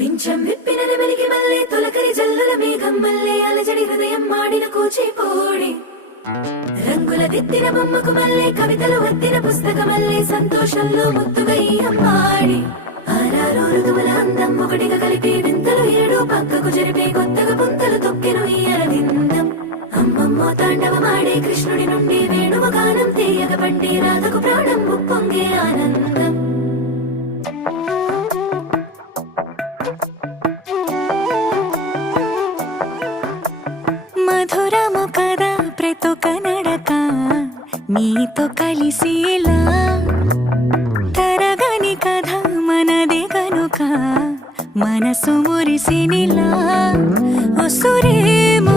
పింఛం విప్పిన నెమలికి మల్లె తొలకరి జల్లుల మేఘం మల్లె అలజడి హృదయం మాడిన కూచిపూడి రంగుల దిద్దిన బొమ్మకు మల్లె కవితలు వద్దిన పుస్తకమల్లె సంతోషంలో ముద్దుగా ఈ అమ్మాడి ఆరారు ఋతువుల అందం ఒకటిగా కలిపి వింతలు ఏడు పక్కకు జరిపే కొత్తగా పుంతలు తొక్కెను ఈ అరవిందం అమ్మమ్మో తాండవమాడే కృష్ణుడి నుండి వేణువ గానం తీయగ పండి రాధకు ప్రాణం ఉప్పొంగే ఆనందం మధురము కదా ప్రతొక నడక నీతో కలిసేలా తరగని కథ మనదే కనుక మనసు మురిసినిలా ఉసురేమో